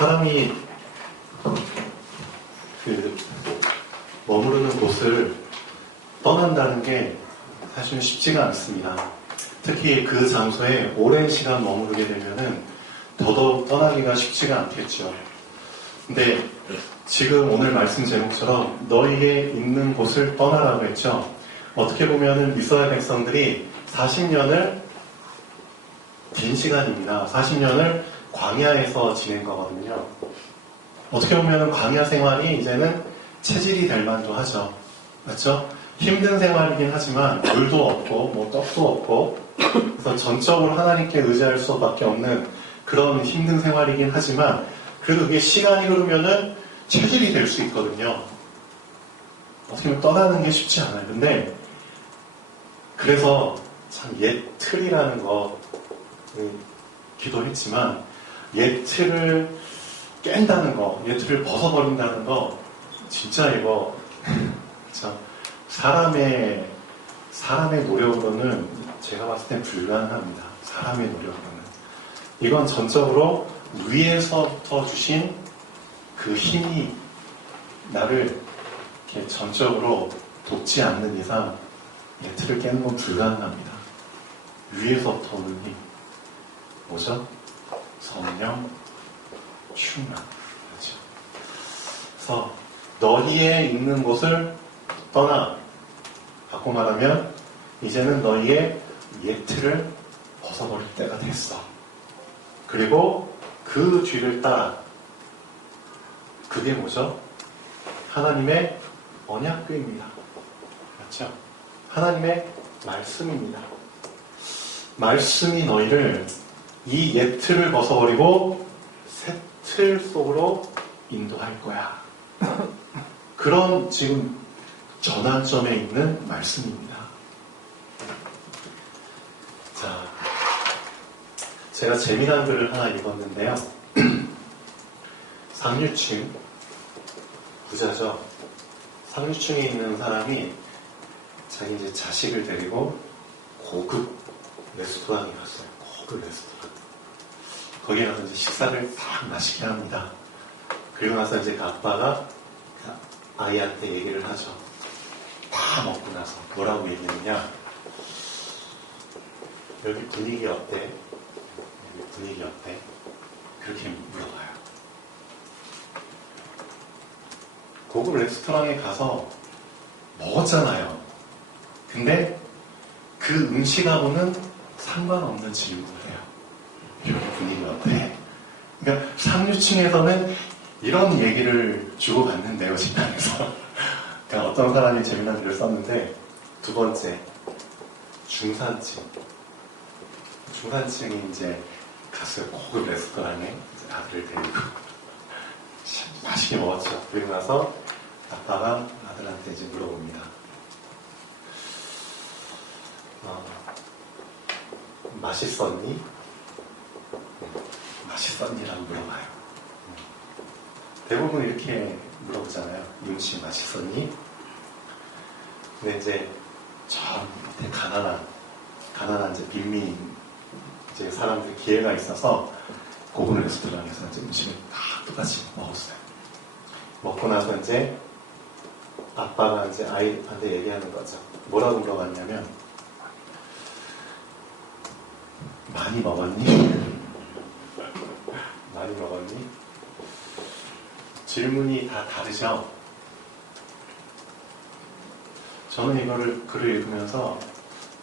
사람이 그 머무르는 곳을 떠난다는 게 사실은 쉽지가 않습니다. 특히 그 장소에 오랜 시간 머무르게 되면은 더더욱 떠나기가 쉽지가 않겠죠. 근데 지금 오늘 말씀 제목처럼 너희의 있는 곳을 떠나라고 했죠. 어떻게 보면은 이스라엘 백성들이 40년을 긴 시간입니다. 40년을 광야에서 지낸 거거든요. 어떻게 보면은 광야 생활이 이제는 체질이 될 만도 하죠. 맞죠? 힘든 생활이긴 하지만 물도 없고 뭐 떡도 없고 그래서 전적으로 하나님께 의지할 수밖에 없는 그런 힘든 생활이긴 하지만 그래도 그게 시간이 흐르면은 체질이 될 수 있거든요. 어떻게 보면 떠나는 게 쉽지 않아요. 근데 그래서 참 옛 틀이라는 거 기도했지만 옛 틀을 깬다는 거, 옛 틀을 벗어버린다는 거 진짜 이거 참 사람의 노력으로는 제가 봤을 땐 불가능합니다. 사람의 노력으로는. 이건 전적으로 위에서부터 주신 그 힘이 나를 이렇게 전적으로 돕지 않는 이상 이 틀을 깨는 건 불가능합니다. 위에서부터 오는 힘. 뭐죠? 성령, 충만. 그렇죠. 그래서 너희의 있는 곳을 떠나. 바꿔 말하면 이제는 너희의 옛 틀을 벗어버릴 때가 됐어. 그리고 그 뒤를 따라. 그게 뭐죠? 하나님의 언약궤입니다. 그렇죠? 하나님의 말씀입니다. 말씀이 너희를 이 옛 틀을 벗어버리고 새 틀 속으로 인도할 거야. 그런 지금 전환점에 있는 말씀입니다. 자, 제가 재미난 글을 하나 읽었는데요. 상류층, 부자죠. 상류층에 있는 사람이 자기 이제 자식을 데리고 고급 레스토랑에 갔어요. 고급 레스토랑. 거기에 가서 이제 식사를 딱 맛있게 합니다. 그리고 나서 이제 그 아빠가 아이한테 얘기를 하죠. 다 먹고 나서 뭐라고 얘기했느냐? 여기 분위기 어때? 여기 분위기 어때? 그렇게 물어봐요. 고급 레스토랑에 가서 먹었잖아요. 근데 그 음식하고는 상관없는 질문을 해요. 여기 분위기 어때? 그러니까 상류층에서는 이런 얘기를 주고받는데요, 식당에서. 그러니까 어떤 사람이 재미난 글을 썼는데, 두 번째, 중산층. 중산층이 이제 갔어요. 고급 레스토랑에 이제 아들을 데리고. 맛있게 먹었죠. 그리고 나서 아빠가 아들한테 이제 물어봅니다. 맛있었니? 맛있었니라고 물어봐요. 대부분 이렇게 물어보잖아요. 이 음식 맛있었니? 근데 이제 저 밑에 가난한 이제 빈민 이제 사람들 기회가 있어서 고급 레스토랑에서 이제 음식을 다 똑같이 먹었어요. 먹고 나서 이제 아빠가 이제 아이한테 얘기하는 거죠. 뭐라고 물어봤냐면, 많이 먹었니? 많이 먹었니? 질문이 다 다르죠? 저는 이거를 글을 읽으면서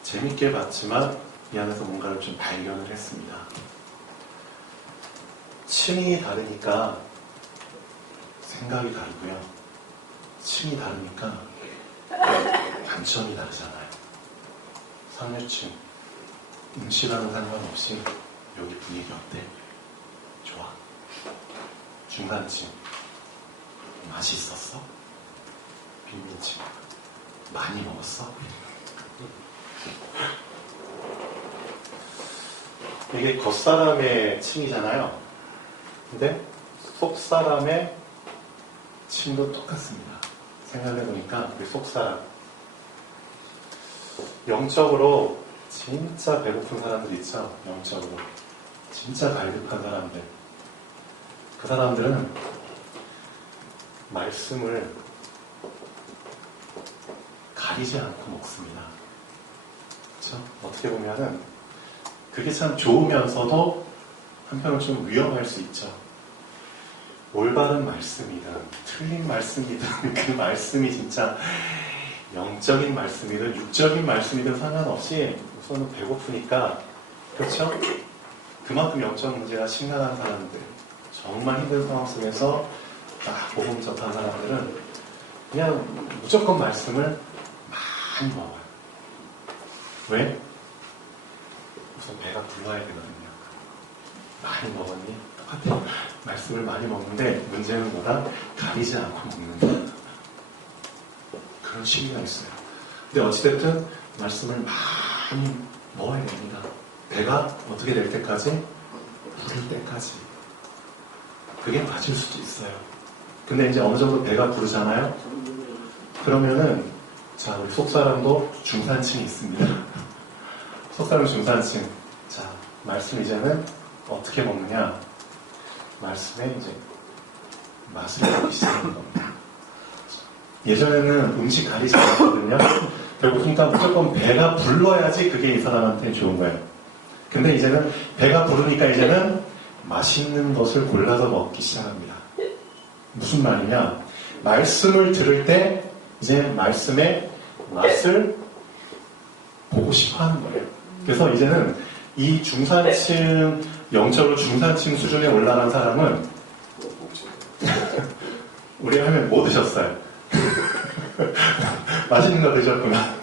재밌게 봤지만 이 안에서 뭔가를 좀 발견을 했습니다. 층이 다르니까 생각이 다르고요. 층이 다르니까 관점이 다르잖아요. 상류층, 음식하는 상관없이 여기 분위기 어때? 좋아. 중간층, 맛이 있었어? 빈민층, 많이 먹었어? 이게 겉사람의 층이잖아요. 근데 속사람의 층도 똑같습니다. 생각해보니까 우리 속사람, 영적으로 진짜 배고픈 사람들 있죠. 영적으로 진짜 갈급한 사람들, 그 사람들은 말씀을 가리지 않고 먹습니다. 그렇죠? 어떻게 보면은 그게 참 좋으면서도 한편으로 좀 위험할 수 있죠. 올바른 말씀이든 틀린 말씀이든 그 말씀이 진짜 영적인 말씀이든 육적인 말씀이든 상관없이 우선은 배고프니까, 그렇죠? 그만큼 영적 문제가 심각한 사람들, 정말 힘든 상황 속에서 딱 복음 접한 사람들은 그냥 무조건 말씀을 많이 먹어요. 왜? 우선 배가 불러야 되거든요. 많이 먹었니? 똑같아요. 말씀을 많이 먹는데 문제는 뭐다? 가리지 않고 먹는다. 그런 시기가 있어요. 근데 어찌됐든 말씀을 많이 먹어야 됩니다. 배가 어떻게 될 때까지? 부를 때까지. 그게 맞을 수도 있어요. 근데 이제 어느 정도 배가 부르잖아요? 그러면은, 자, 우리 속사람도 중산층이 있습니다. 속사람 중산층. 자, 말씀 이제는 어떻게 먹느냐? 말씀에 이제 맛을 보기 시작하는 겁니다. 예전에는 음식 가리지 않았거든요. 결국 그러니까 무조건 배가 불러야지 그게 이 사람한테 좋은 거예요. 근데 이제는 배가 부르니까 이제는 맛있는 것을 골라서 먹기 시작합니다. 무슨 말이냐? 말씀을 들을 때 이제 말씀의 맛을 보고 싶어 하는 거예요. 그래서 이제는 이 중산층, 영적으로 중산층 수준에 올라간 사람은 우리 할머니 뭐 드셨어요? 맛있는 거 드셨구나.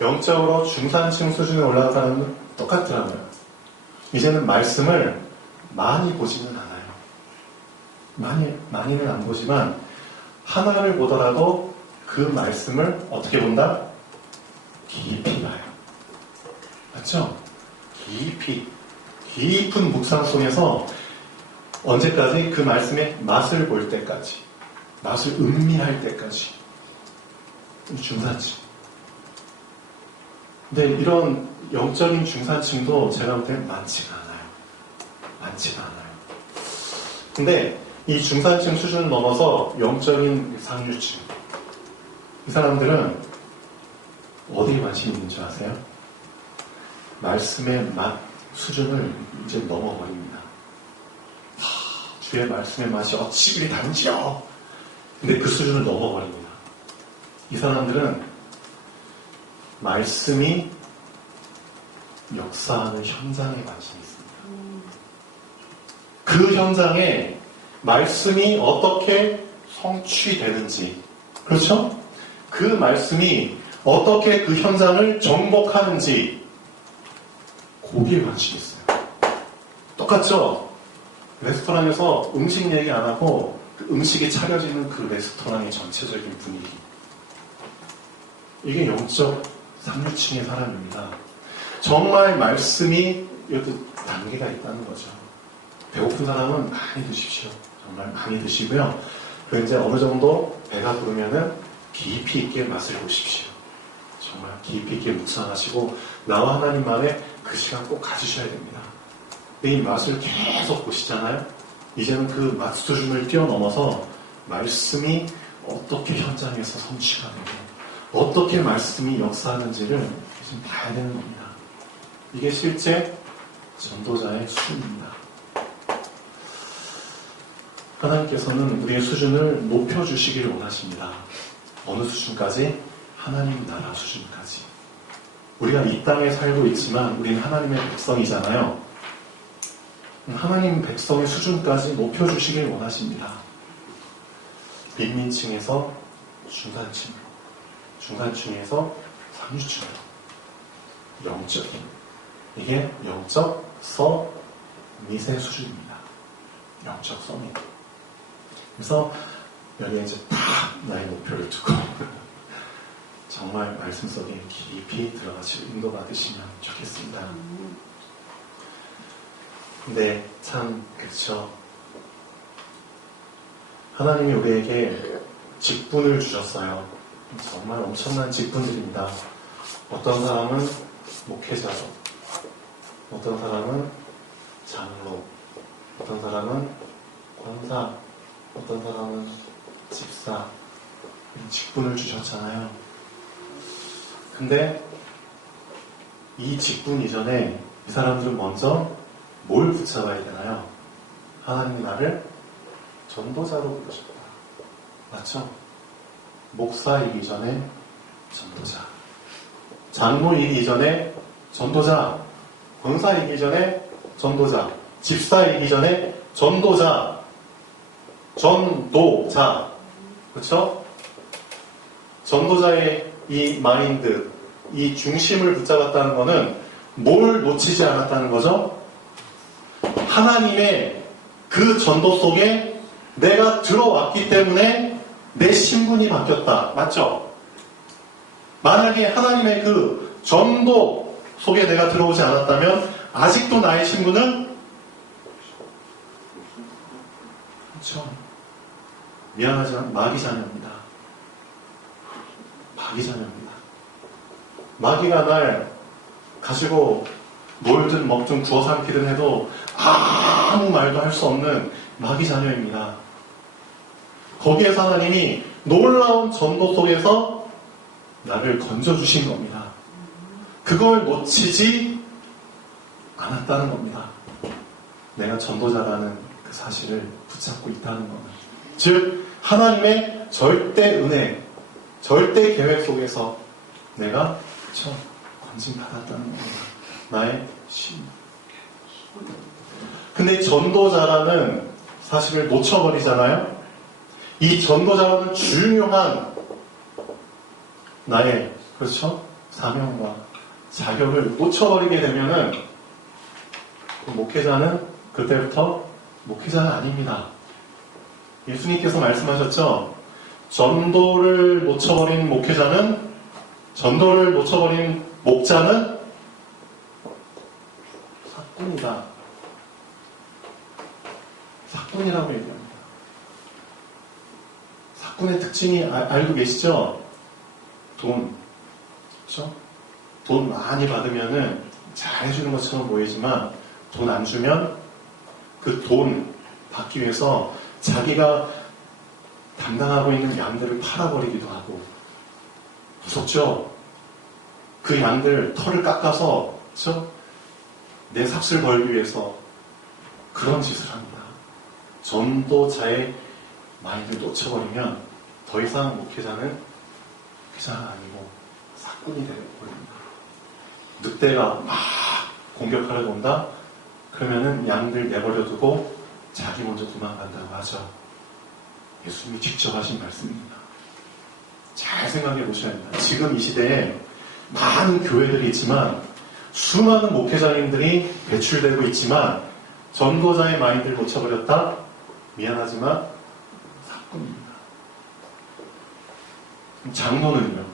영적으로 중산층 수준에 올라간 사람은 똑같더라고요. 이제는 말씀을 많이 보지는 않아요. 많이는 안 보지만 하나를 보더라도 그 말씀을 어떻게 본다? 깊이 봐요. 맞죠? 깊은 묵상 속에서 언제까지? 그 말씀의 맛을 볼 때까지, 맛을 음미할 때까지. 중산층. 근데 이런 영적인 중산층도 제가 볼 때 많지가 않아요. 근데 이 중산층 수준을 넘어서 영적인 상류층, 이 사람들은 어디에 관심이 있는 줄 아세요? 말씀의 맛 수준을 이제 넘어버립니다. 주의 말씀의 맛이 어찌 그리 단지요. 근데 그 수준을 넘어버립니다. 이 사람들은 말씀이 역사하는 현장에 관심이 있습니다. 그 현장에 말씀이 어떻게 성취되는지, 그렇죠? 그 말씀이 어떻게 그 현장을 정복하는지, 거기에 관심이 있어요. 똑같죠? 레스토랑에서 음식 얘기 안 하고 그 음식이 차려지는 그 레스토랑의 전체적인 분위기, 이게 영적 상류층의 사람입니다. 정말 말씀이 이것도 단계가 있다는 거죠. 배고픈 사람은 많이 드십시오. 정말 많이 드시고요. 그리고 이제 어느 정도 배가 부르면은 깊이 있게 맛을 보십시오. 정말 깊이 있게 묵상하시고 나와 하나님만의 그 시간 꼭 가지셔야 됩니다. 근데 이 맛을 계속 보시잖아요. 이제는 그 맛 수준을 뛰어넘어서 말씀이 어떻게 현장에서 성취가 되고 어떻게 말씀이 역사하는지를 좀 봐야 되는 겁니다. 이게 실제 전도자의 수준입니다. 하나님께서는 우리의 수준을 높여주시기를 원하십니다. 어느 수준까지? 하나님 나라 수준까지. 우리가 이 땅에 살고 있지만 우리는 하나님의 백성이잖아요. 하나님 백성의 수준까지 높여주시길 원하십니다. 빈민층에서 중산층으로, 중산층에서 상류층으로, 영적인, 이게 영적 서밋의 수준입니다. 영적 서밋. 그래서 여기에 이제 딱 나의 목표를 두고 정말 말씀 속에 깊이 들어가시고 인도받으시면 좋겠습니다. 근데 참 그렇죠. 하나님이 우리에게 직분을 주셨어요. 정말 엄청난 직분들입니다. 어떤 사람은 목회자로, 어떤 사람은 장로, 어떤 사람은 권사, 어떤 사람은 집사, 이런 직분을 주셨잖아요. 근데 이 직분 이전에 이 사람들은 먼저 뭘 붙잡아야 되나요? 하나님이 나를 전도자로 부르셨다. 맞죠? 목사이기 전에 전도자, 장로이기 이전에 전도자, 권사이기 전에 전도자, 집사이기 전에 전도자, 전도자, 그렇죠? 전도자의 이 마인드, 이 중심을 붙잡았다는 것은 뭘 놓치지 않았다는 거죠? 하나님의 그 전도 속에 내가 들어왔기 때문에 내 신분이 바뀌었다. 맞죠? 만약에 하나님의 그 전도 속에 내가 들어오지 않았다면 아직도 나의 신분은 그렇죠. 미안하지만 마귀 자녀입니다. 마귀 자녀입니다. 마귀가 날 가지고 놀든 먹든 구워 삼키든 해도 아무 말도 할 수 없는 마귀 자녀입니다. 거기에서 하나님이 놀라운 전도 속에서 나를 건져주신 겁니다. 그걸 놓치지 않았다는 겁니다. 내가 전도자라는 그 사실을 붙잡고 있다는 겁니다. 즉 하나님의 절대 은혜, 절대 계획 속에서 내가 건진받았다는 겁니다. 나의 신. 근데 전도자라는 사실을 놓쳐버리잖아요. 이 전도자라는 중요한 나의 사명과 자격을 놓쳐버리게 되면은 그 목회자는 그때부터 목회자는 아닙니다. 예수님께서 말씀하셨죠. 전도를 놓쳐버린 목회자는, 전도를 놓쳐버린 목자는 사꾼이다. 사꾼이라고 얘기합니다. 사꾼의 특징이 알고 계시죠? 돈. 그렇죠? 돈 많이 받으면은 잘 해주는 것처럼 보이지만 돈 안 주면 그 돈 받기 위해서 자기가 담당하고 있는 양들을 팔아버리기도 하고, 무섭죠? 그 양들 털을 깎아서 내 삭슬 벌기 위해서 그런 짓을 합니다. 전도자의 마인드를 놓쳐버리면 더 이상 목회자는 목회자가 아니고 사꾼이 되어버립니다. 늑대가 막 공격하려고 온다? 그러면은 양들 내버려두고 자기 먼저 도망간다고 하죠. 예수님이 직접 하신 말씀입니다. 잘 생각해 보셔야 합니다. 지금 이 시대에 많은 교회들이 있지만 수많은 목회자님들이 배출되고 있지만 전도자의 마인드를 놓쳐버렸다? 미안하지만 사건입니다. 장로는요?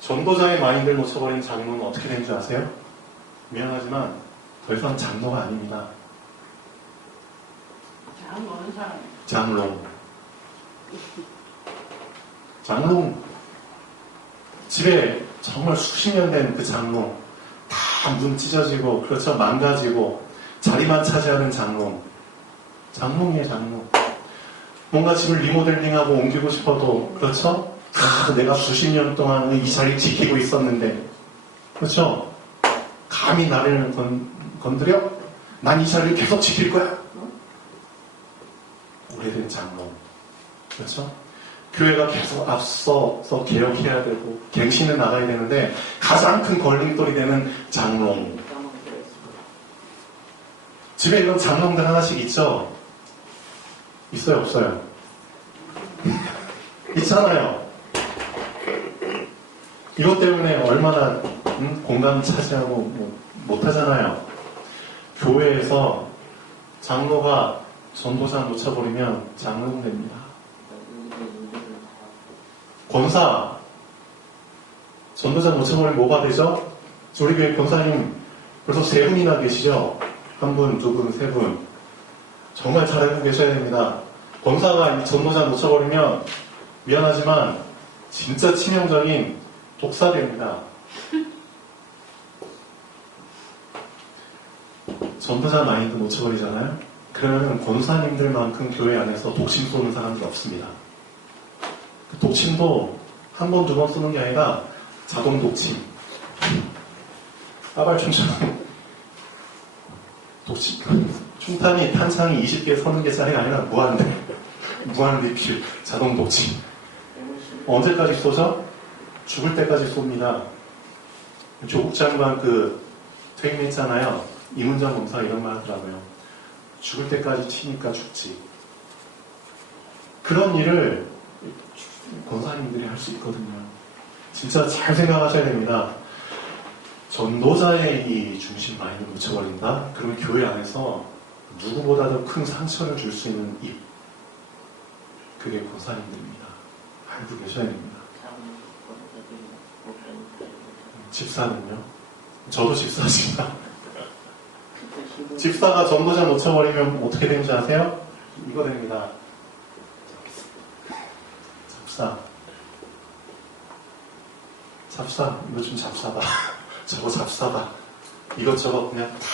전도자의 마인드를 놓쳐버린 장로는 어떻게 된 줄 아세요? 미안하지만 더 이상 장로가 아닙니다. 장로는 사람. 장로. 집에 정말 수십 년 된 그 장로, 다 문 찢어지고, 망가지고, 자리만 차지하는 장로. 장로이에요, 장로. 뭔가 집을 리모델링하고 옮기고 싶어도, 내가 수십 년 동안 이 자리 지키고 있었는데, 감히 나를 건드려? 난 이 자리를 계속 지킬 거야. 오래된 장로. 교회가 계속 앞서서 개혁해야 되고 갱신을 나가야 되는데 가장 큰 걸림돌이 되는 장로. 집에 이런 장롱들 하나씩 있죠? 있어요, 없어요? 있잖아요. 이것 때문에 얼마나 공간 차지하고 못하잖아요. 교회에서 장로가 전도자 놓쳐버리면 장로는 됩니다. 권사, 전도자 놓쳐버리면 뭐가 되죠? 우리 교회 권사님 벌써 3분이나 계시죠? 1분, 2분, 3분. 정말 잘 알고 계셔야 됩니다. 권사가 이 전도자 놓쳐버리면 미안하지만 진짜 치명적인 독사됩니다. 전도자 마인드 놓쳐버리잖아요. 그러면 권사님들만큼 교회 안에서 독침 쏘는 사람들 없습니다. 그 독침도 한 번, 두 번 쏘는 게 아니라 자동 독침. 빠발충처럼 독침. 충탄이 탄창이 20개 서는 개짜리가 아니라 무한 리필, 자동 독침. 언제까지 쏘죠? 죽을 때까지 쏩니다. 조국 장관 퇴임했잖아요. 이문정 검사 이런 말 하더라고요. 죽을 때까지 치니까 죽지. 그런 일을 권사님들이 할 수 있거든요. 진짜 잘 생각하셔야 됩니다. 전도자의 이 중심 마인드 놓쳐버린다? 그러면 교회 안에서 누구보다도 큰 상처를 줄 수 있는 입. 그게 권사님들입니다. 알고 계셔야 됩니다. 집사는요? 저도 집사지만 집사가 전도자 놓쳐버리면 어떻게 되는지 아세요? 이거 됩니다. 잡사 이거 좀 잡사다. 저거 잡사다. 이것저것 그냥 다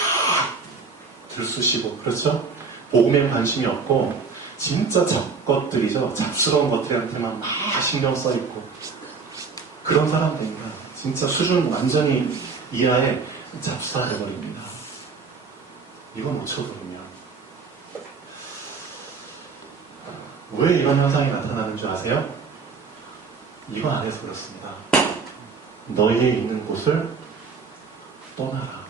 들쑤시고, 그렇죠? 복음에 관심이 없고 진짜 잡것들이죠. 잡스러운 것들한테만 막 신경 써있고 그런 사람들입니다. 진짜 수준 완전히 이하에 잡사해버립니다. 이건 놓쳐버리면 왜 이런 현상이 나타나는 줄 아세요? 이거 안 해서 그렇습니다. 너희의 있는 곳을 떠나라.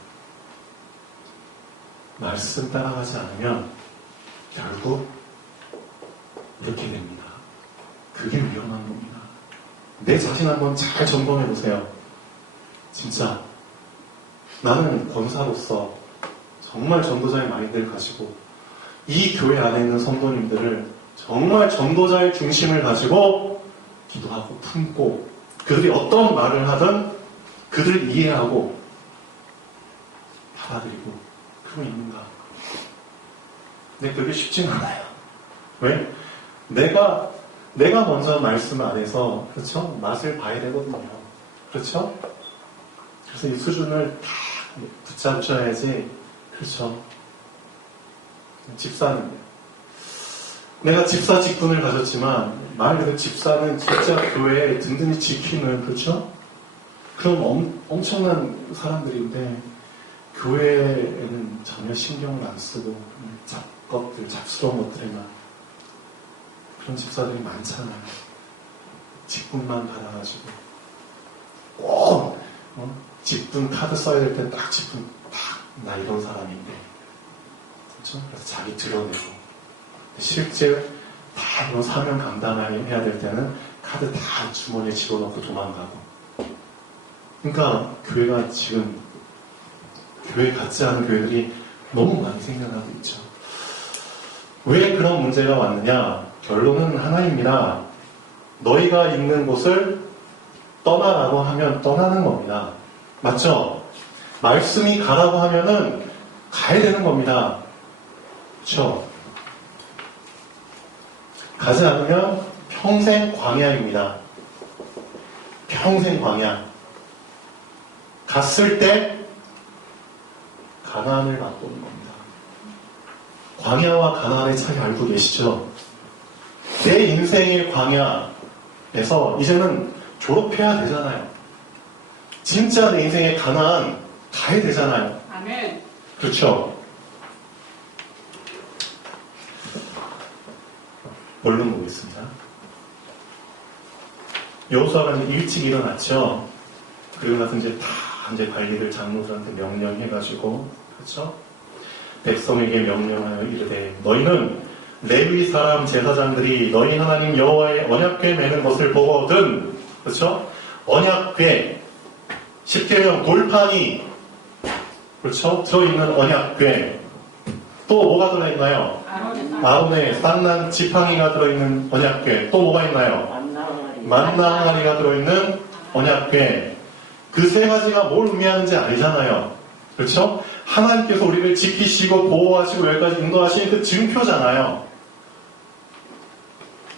말씀 따라가지 않으면 결국 이렇게 됩니다. 그게 위험한 겁니다. 내 자신 한번 잘 점검해 보세요. 진짜 나는 권사로서 정말 전도자의 마인드를 가지고 이 교회 안에 있는 성도님들을 정말 전도자의 중심을 가지고 기도하고 품고 그들이 어떤 말을 하든 그들을 이해하고 받아들이고 그러고 있는가. 근데 그게 쉽지는 않아요. 왜? 내가 먼저 말씀 안에서, 그렇죠? 맛을 봐야 되거든요. 그렇죠? 그래서 이 수준을 다 붙잡으셔야지. 그렇죠? 집사는 내가 집사 직분을 가졌지만 말 그대로 집사는 진짜 교회에 든든히 지키는, 그렇죠? 그런 엄청난 사람들인데 교회에는 전혀 신경을 안 쓰고 잡스러운 것들에만 그런 집사들이 많잖아요. 직분만 받아가지고 꼭 직분 카드 써야 될 때 딱 직분 나 이런 사람인데, 그렇죠? 그래서 자기 드러내고 실제 다 이런 사명 감당해야 될 때는 카드 다 주머니에 집어넣고 도망가고. 그러니까 교회가 지금 교회 같지 않은 교회들이 너무 많이 생겨나고 있죠. 왜 그런 문제가 왔느냐? 결론은 하나입니다. 너희가 있는 곳을 떠나라고 하면 떠나는 겁니다. 맞죠? 말씀이 가라고 하면은 가야 되는 겁니다. 그렇죠? 가지 않으면 평생 광야입니다. 평생 광야. 갔을 때 가나안을 맛보는 겁니다. 광야와 가나안의 차이 알고 계시죠? 내 인생의 광야에서 이제는 졸업해야 되잖아요. 진짜 내 인생의 가나안 가야 되잖아요. 아멘. 그렇죠? 본론 보겠습니다. 여호수아가 일찍 일어났죠. 그리고 나서 이제 관리를 장로들한테 명령해가지고, 그렇죠? 백성에게 명령하여 이르되 너희는 레위 사람 제사장들이 너희 하나님 여호와의 언약궤 매는 것을 보거든, 그렇죠? 언약궤, 십계명 돌판이, 그렇죠? 들어있는 언약궤. 또 뭐가 들어있나요? 아론의 쌍난 지팡이가 들어있는 언약궤. 또 뭐가 있나요? 만나 항아리가 들어있는 언약궤. 그 세 가지가 뭘 의미하는지 알잖아요. 그렇죠? 하나님께서 우리를 지키시고 보호하시고 여기까지 인도하신 그 증표잖아요.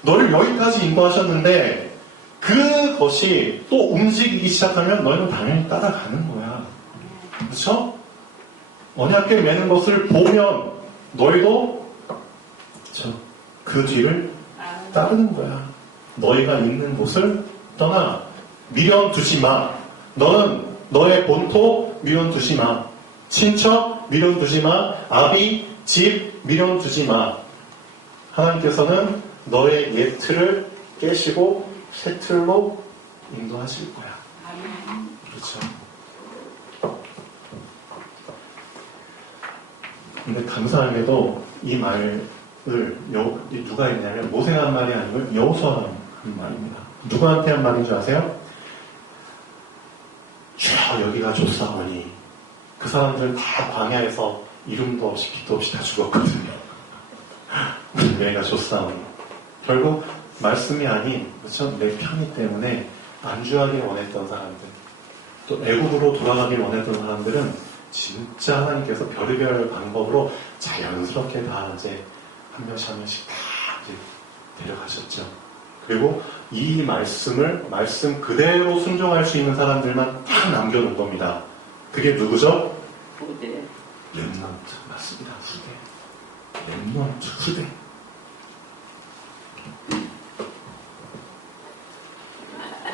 너를 여기까지 인도하셨는데 그것이 또 움직이기 시작하면 너희는 당연히 따라가는 거야. 그렇죠? 언약궤 매는 것을 보면 너희도 그 뒤를 따르는 거야. 너희가 있는 곳을 떠나. 미련 두지 마. 너는 너의 본토 미련 두지 마. 친척 미련 두지 마. 아비, 집 미련 두지 마. 하나님께서는 너의 옛 틀을 깨시고 새 틀로 인도하실 거야. 그렇죠. 근데 감사하게도 이 말을 누가 했냐면 모세가 한 말이 아니고 여호수아가 한 말입니다. 누구한테 한 말인 줄 아세요? 저 여기가 좁사오니. 그 사람들은 다 광야에서 이름도 없이 빛도 없이 다 죽었거든요. 여기가 좁사오니. 결국 말씀이 아닌 그렇죠? 내 편의 때문에 안주하길 원했던 사람들, 또 애국으로 돌아가길 원했던 사람들은 진짜 하나님께서 별의별 방법으로 자연스럽게 다 이제 한 명씩 다 이제 데려가셨죠. 그리고 이 말씀 그대로 순종할 수 있는 사람들만 딱 남겨놓은 겁니다. 그게 누구죠? 후대. 렘넌트. 맞습니다. 후대. 렘넌트, 후대.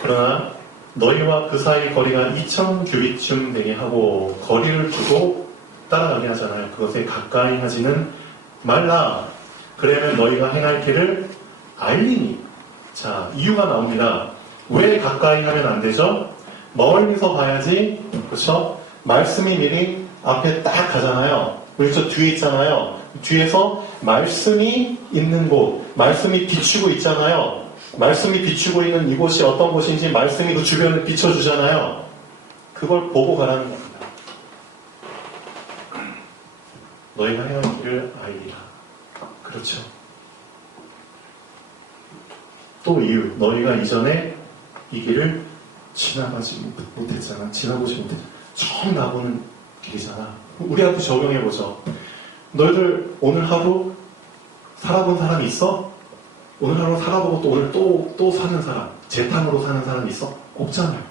그러나 너희와 그 사이 거리가 2000규빗쯤 되게 하고 거리를 두고 따라가게 하잖아요. 그것에 가까이 하지는 말라. 그러면 너희가 행할 길을 알리니. 자, 이유가 나옵니다. 왜 가까이 하면 안 되죠? 멀리서 봐야지. 그렇죠? 말씀이 미리 앞에 딱 가잖아요. 그래서 뒤에 있잖아요. 뒤에서 말씀이 있는 곳, 말씀이 비추고 있잖아요. 말씀이 비추고 있는 이곳이 어떤 곳인지 말씀이 그 주변을 비춰주잖아요. 그걸 보고 가라는 겁니다. 너희가 행할 길을 알리라. 그렇죠. 또 이유, 너희가 이전에 이 길을 지나보지 못했잖아. 처음 나보는 길이잖아. 우리한테 적용해보죠. 너희들 오늘 하루 살아본 사람이 있어? 오늘 하루 살아보고 또 오늘 또 사는 사람, 재탕으로 사는 사람 있어? 없잖아요.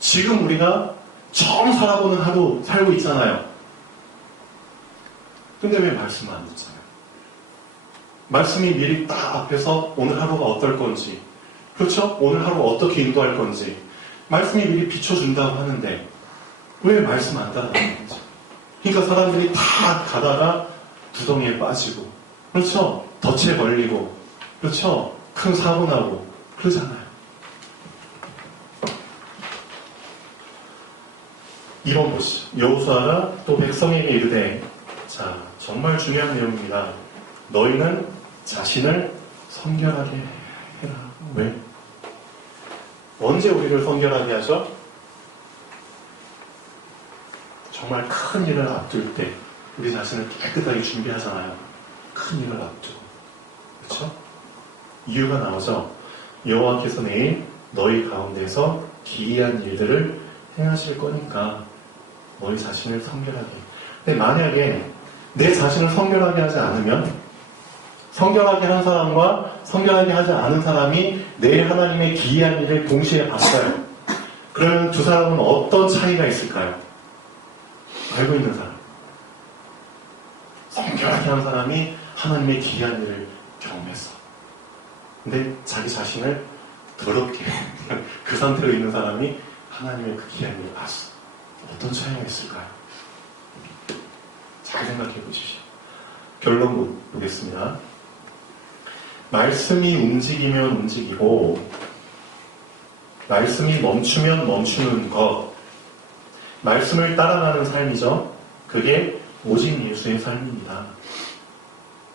지금 우리가 처음 살아보는 하루 살고 있잖아요. 근데 왜 말씀을 안 듣잖아요? 말씀이 미리 딱 앞에서 오늘 하루가 어떨 건지, 그렇죠? 오늘 하루 어떻게 인도할 건지 말씀이 미리 비춰준다고 하는데 왜 말씀 안 따라가는 거죠? 그러니까 사람들이 다 가다가 두덩이에 빠지고, 그렇죠? 덫에 걸리고, 그렇죠? 큰 사고 나고 그러잖아요. 이번 보시죠. 여호수아가 또 백성에게 이르되, 자, 정말 중요한 내용입니다. 너희는 자신을 성결하게 해라. 왜? 언제 우리를 성결하게 하죠? 정말 큰 일을 앞둘 때 우리 자신을 깨끗하게 준비하잖아요. 큰 일을 앞두고. 그렇죠? 이유가 나오죠. 여호와께서 내일 너희 가운데서 기이한 일들을 행하실 거니까 너희 자신을 성결하게. 근데 만약에 내 자신을 성결하게 하지 않으면, 성결하게 한 사람과 성결하게 하지 않은 사람이 내일 하나님의 기이한 일을 동시에 봤어요. 그러면 두 사람은 어떤 차이가 있을까요? 알고 있는 사람. 성결하게 한 사람이 하나님의 기이한 일을 경험했어. 근데 자기 자신을 더럽게 그 상태로 있는 사람이 하나님의 그 기이한 일을 봤어. 어떤 차이가 있을까요? 잘 생각해 보십시오. 결론 보겠습니다. 말씀이 움직이면 움직이고, 말씀이 멈추면 멈추는 것, 말씀을 따라가는 삶이죠. 그게 오직 예수의 삶입니다.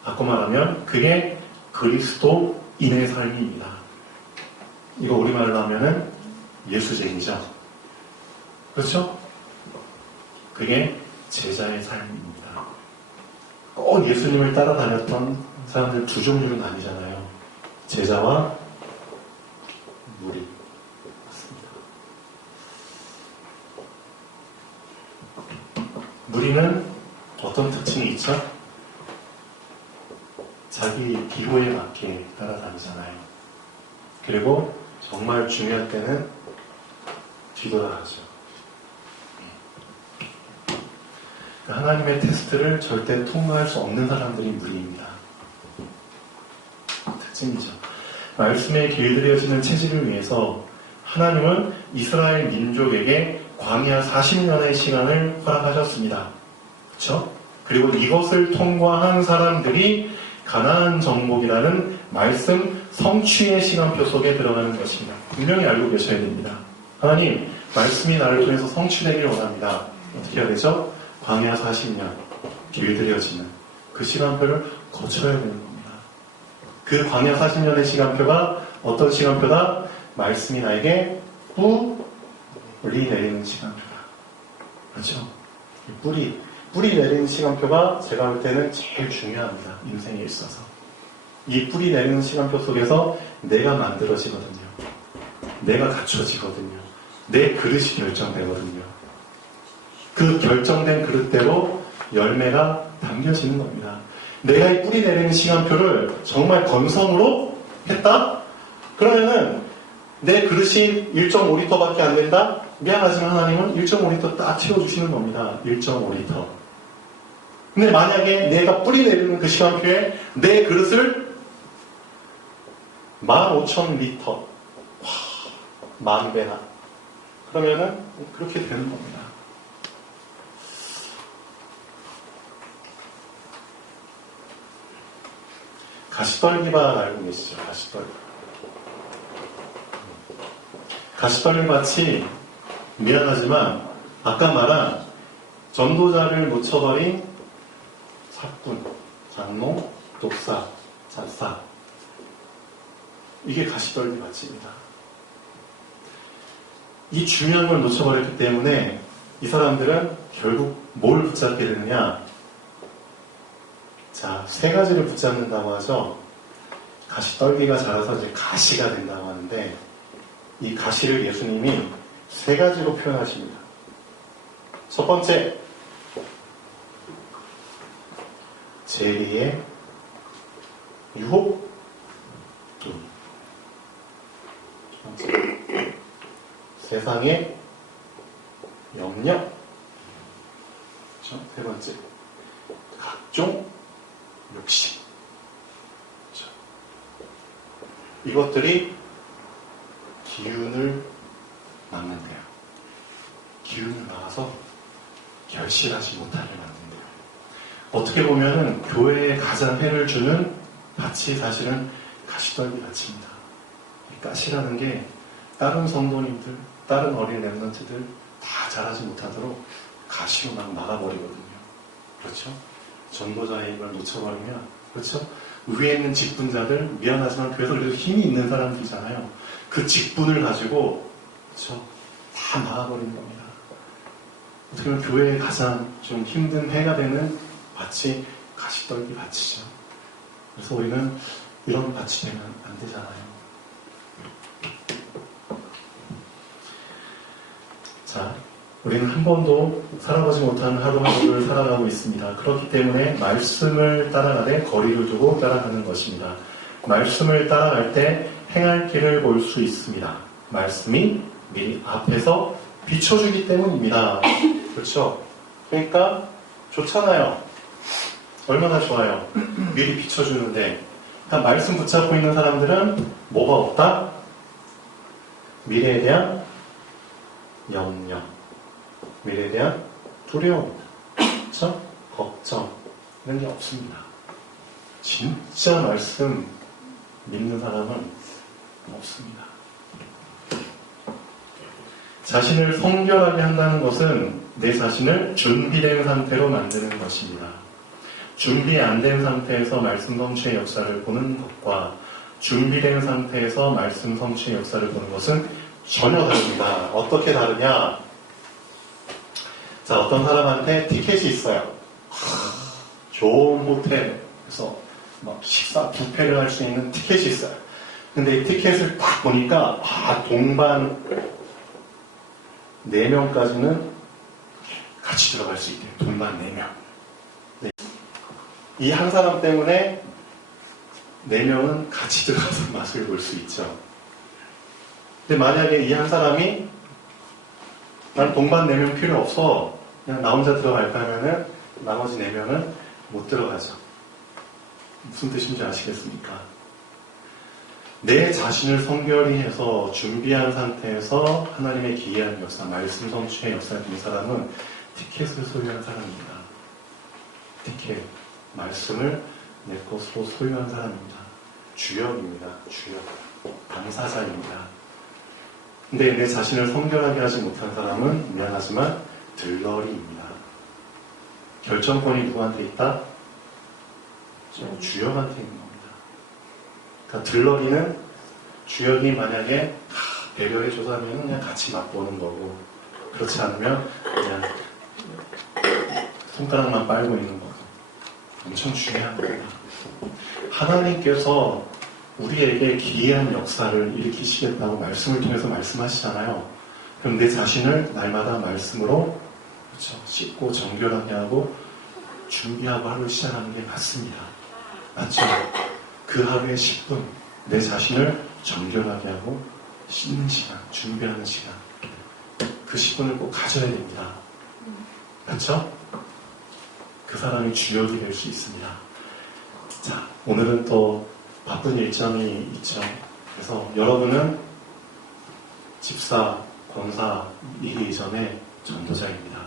바꿔 말하면 그게 그리스도인의 삶입니다. 이거 우리말로 하면은 예수쟁이죠. 그렇죠? 그게 제자의 삶입니다. 꼭 예수님을 따라다녔던 사람들 두 종류로 나뉘잖아요. 제자와 무리. 맞습니다. 무리는 어떤 특징이 있죠? 자기 기호에 맞게 따라다니잖아요. 그리고 정말 중요할 때는 뒤돌아가죠. 하나님의 테스트를 절대 통과할 수 없는 사람들이 무리입니다. 특징이죠. 말씀에 길들여지는 체질을 위해서 하나님은 이스라엘 민족에게 광야 40년의 시간을 허락하셨습니다. 그렇죠? 그리고 이것을 통과한 사람들이 가나안 정복이라는 말씀 성취의 시간표 속에 들어가는 것입니다. 분명히 알고 계셔야 됩니다. 하나님, 말씀이 나를 통해서 성취되길 원합니다. 어떻게 해야 되죠? 광야 40년 길들여지는 그 시간표를 거쳐야 되는 겁니다. 그 광야 40년의 시간표가 어떤 시간표다? 말씀이 나에게 뿌리 내리는 시간표다. 그렇죠? 뿌리 내리는 시간표가 제가 볼 때는 제일 중요합니다. 인생에 있어서. 이 뿌리 내리는 시간표 속에서 내가 만들어지거든요. 내가 갖춰지거든요. 내 그릇이 결정되거든요. 그 결정된 그릇대로 열매가 담겨지는 겁니다. 내가 이 뿌리 내리는 시간표를 정말 건성으로 했다? 그러면은 내 그릇이 1.5리터밖에 안 된다? 미안하지만 하나님은 1.5리터 딱 채워주시는 겁니다. 1.5리터. 근데 만약에 내가 뿌리 내리는 그 시간표에 내 그릇을 15,000리터, 와, 10,000배나. 그러면은 그렇게 되는 겁니다. 가시떨기밭 알고 계시죠? 가시떨기밭이 미안하지만 아까 말한 전도자를 놓쳐버린 사꾼, 장모, 독사, 잡사, 이게 가시떨기밭입니다. 이 중요한 걸 놓쳐버렸기 때문에 이 사람들은 결국 뭘 붙잡게 되느냐? 자, 세 가지를 붙잡는다고 하죠. 가시떨기가 자라서 이제 가시가 된다고 하는데 이 가시를 예수님이 세 가지로 표현하십니다. 첫 번째, 재리의 유혹. 두 번째, 세상의 영역. 세 번째, 각종 욕심. 이것들이 기운을 막는데요. 기운을 막아서 결실하지 못하게 만든대요. 어떻게 보면은 교회에 가장 해를 주는 밭이 사실은 가시떨기 밭입니다. 이 가시라는 게 다른 성도님들, 다른 어린 랩런트들 다 자라지 못하도록 가시로 막 막아버리거든요. 그렇죠? 전도자의 힘을 놓쳐버리면, 그렇죠? 위에 있는 직분자들, 미안하지만 교회에서 그래도 힘이 있는 사람들이잖아요. 그 직분을 가지고, 그렇죠? 다 막아버리는 겁니다. 어떻게 보면 교회에 가장 좀 힘든 해가 되는 밭이 가시떨기 밭이죠. 그래서 우리는 이런 밭이 되면 안 되잖아요. 자, 우리는 한 번도 살아보지 못하는 하루하루를 살아가고 있습니다. 그렇기 때문에 말씀을 따라가되 거리를 두고 따라가는 것입니다. 말씀을 따라갈 때 행할 길을 볼 수 있습니다. 말씀이 미리 앞에서 비춰주기 때문입니다. 그렇죠? 그러니까 좋잖아요. 얼마나 좋아요. 미리 비춰주는데, 그러니까 말씀 붙잡고 있는 사람들은 뭐가 없다? 미래에 대한 염려, 미래에 대한 두려움, 그렇죠? 걱정, 이런 게 없습니다. 진짜 말씀 믿는 사람은 없습니다. 자신을 성결하게 한다는 것은 내 자신을 준비된 상태로 만드는 것입니다. 준비 안 된 상태에서 말씀 성취의 역사를 보는 것과 준비된 상태에서 말씀 성취의 역사를 보는 것은 전혀 다릅니다. 어떻게 다르냐? 자, 어떤 사람한테 티켓이 있어요. 좋은 호텔에서 막 식사 뷔페를 할 수 있는 티켓이 있어요. 근데 이 티켓을 딱 보니까 동반 4명까지는 같이 들어갈 수 있대요. 동반 4명. 네. 이 한 사람 때문에 4명은 같이 들어가서 맛을 볼 수 있죠. 근데 만약에 이 한 사람이 난 동반 4명 필요 없어, 그냥 나 혼자 들어갈까 하면은 나머지 4명은 못 들어가죠. 무슨 뜻인지 아시겠습니까? 내 자신을 성결히 해서 준비한 상태에서 하나님의 기이한 역사, 말씀 성취의 역사를 본 사람은 티켓을 소유한 사람입니다. 티켓, 말씀을 내 것으로 소유한 사람입니다. 주역입니다. 주역. 당사자입니다. 근데 내 자신을 성결하게 하지 못한 사람은 미안하지만 들러리입니다. 결정권이 누구한테 있다? 주역한테 있는 겁니다. 그러니까 들러리는 주역이 만약에 배려해줘서면 그냥 같이 맛보는 거고, 그렇지 않으면 그냥 손가락만 빨고 있는 거고. 엄청 중요한 겁니다. 하나님께서 우리에게 기이한 역사를 일으키시겠다고 말씀을 통해서 말씀하시잖아요. 그럼 내 자신을 날마다 말씀으로 그렇죠? 씻고 정결하게 하고 준비하고 하루를 시작하는 게 맞습니다. 맞죠? 그 하루에 10분 내 자신을 정결하게 하고 씻는 시간, 준비하는 시간, 그 10분을 꼭 가져야 됩니다. 맞죠? 그 사람이 주역이 될 수 있습니다. 자, 오늘은 또 바쁜 일정이 있죠. 그래서 여러분은 집사, 권사 이기 이전에 전도자입니다.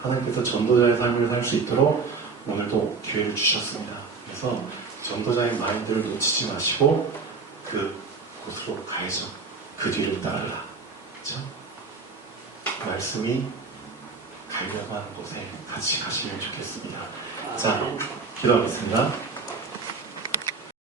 하나님께서 전도자의 삶을 살 수 있도록 오늘도 기회를 주셨습니다. 그래서 전도자의 마인드를 놓치지 마시고 그 곳으로 가야죠. 그 뒤를 따르라. 그렇죠? 말씀이 가려고 하는 곳에 같이 가시면 좋겠습니다. 자, 기도하겠습니다.